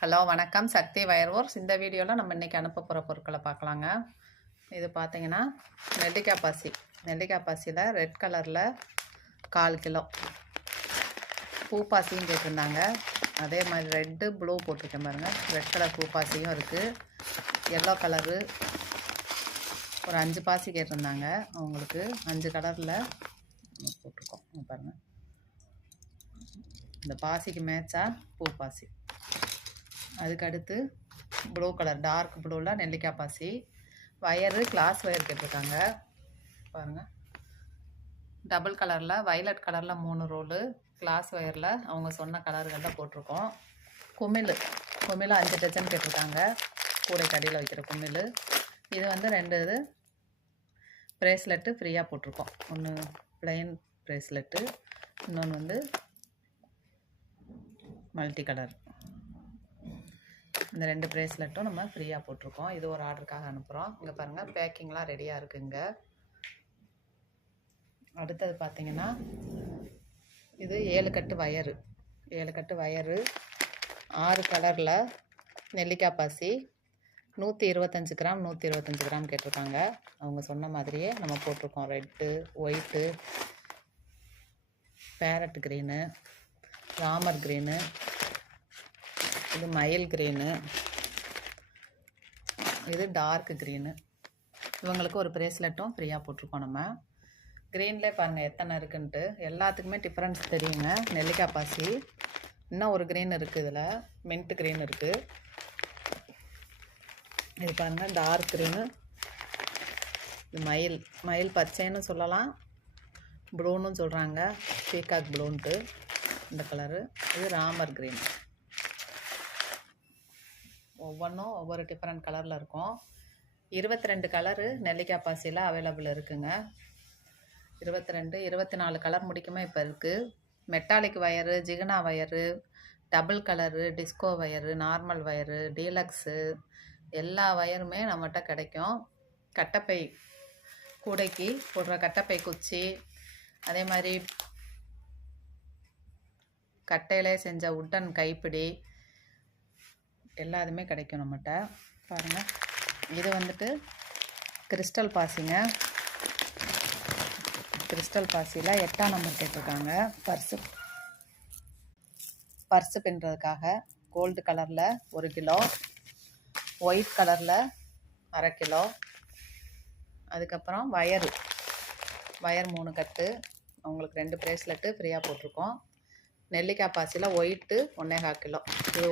Hello வணக்கம், சக்தி wire works. இந்த வீடியோவில் நம்ம இன்றைக்கி அனுப்ப போகிற பொருட்களை பார்க்கலாங்க. இது பார்த்தீங்கன்னா நெல்லிக்காய் பாசியில் ரெட் கலரில் 1/4 கிலோ பூப்பாசியும் கேட்டிருந்தாங்க. அதே மாதிரி ரெட்டு ப்ளூ போட்டிருக்கேன் பாருங்கள். ரெட் கலர் பூப்பாசியும் இருக்குது. எல்லோ கலரு ஒரு 5 பாசி கேட்டிருந்தாங்க. அவங்களுக்கு 5 கலரில் போட்டிருக்கோம் பாருங்கள். இந்த பாசிக்கு மேட்சாக பூப்பாசி. அதுக்கடுத்து ப்ளூ கலர் டார்க் ப்ளூவில் நெல்லிக்காய் பாசி. வயரு கிளாஸ் வயர் கேட்டிருக்காங்க பாருங்கள். டபுள் கலரில் வயலட் கலரில் 3 ரோலு கிளாஸ் வயரில் அவங்க சொன்ன கலர்களில் போட்டிருக்கோம். குமிழ் 5 டஜன் கேட்டிருக்காங்க. கூடை கடியில் வைக்கிற குமிழ். இது வந்து 2 இது ப்ரேஸ்லெட்டு ஃப்ரீயாக போட்டிருக்கோம். ஒன்று ப்ளைன் ப்ரேஸ்லெட்டு, இன்னொன்று வந்து மல்டி கலர். இந்த 2 ப்ரேஸ்லெட்டும் நம்ம ஃப்ரீயாக போட்டிருக்கோம். இது ஒரு ஆர்டருக்காக அனுப்புகிறோம். இங்கே பாருங்கள், பேக்கிங்லாம் ரெடியாக இருக்குங்க. அடுத்தது பார்த்திங்கன்னா இது 7 கட்டு வயரு 6 கலரில் நெல்லிக்காய் பாசி 125 கிராம் 125 கிராம் கேட்டிருக்காங்க. அவங்க சொன்ன மாதிரியே நம்ம போட்டிருக்கோம். Red, white, parrot green, Ramar green, இது மயில் க்ரீனு, இது டார்க் க்ரீனு. இவங்களுக்கு ஒரு ப்ரேஸ்லெட்டும் ஃப்ரீயாக போட்டிருக்கோம். நம்ம க்ரீன்லேயே பாருங்கள் எத்தனை இருக்குன்ட்டு. எல்லாத்துக்குமே டிஃப்ரென்ஸ் தெரியுங்க. நெல்லிக்காய் பாசி இன்னும் ஒரு க்ரீன் இருக்குது. இதில் மின்ட் க்ரீன் இருக்குது. இது பாருங்கள் டார்க் க்ரீனு. இது மயில் பச்சைன்னு சொல்லலாம், ப்ளூன்னு சொல்கிறாங்க, பீகாக் ப்ளூன்ட்டு இந்த கலரு. இது ராமர் க்ரீன். ஒவ்வொன்றும் ஒவ்வொரு டிஃப்ரெண்ட் கலரில் இருக்கும். 22 கலரு நெல்லிக்காய் பாசியில் அவைலபிள் இருக்குங்க. 24 கலர் முடிக்குமே இப்போ இருக்குது. மெட்டாலிக் வயரு, ஜிகனா wire, double colour, disco wire, normal wire, deluxe எல்லா வயருமே நம்மகிட்ட கிடைக்கும். கட்டைப்பை கூடைக்கு போடுற கட்டைப்பை குச்சி, அதே மாதிரி கட்டையிலே செஞ்ச உட்டன் கைப்பிடி எல்லாத்துமே கிடைக்கும் நம்மகிட்ட. பாருங்கள், இது வந்துட்டு கிறிஸ்டல் பாசிங்க. கிறிஸ்டல் பாசியில் 8ஆம் நம்பர் கேட்டிருக்காங்க. பர்ஸு பின்னுறதுக்காக கோல்டு கலரில் 1 கிலோ, ஒயிட் கலரில் 1/2 கிலோ. அதுக்கப்புறம் வயர் 3 கட்டு. அவங்களுக்கு 2 ப்ரேஸ்லெட்டு ஃப்ரீயாக போட்டிருக்கோம். நெல்லிக்காய் பாசியில் ஒயிட்டு 1/4 கிலோ. இது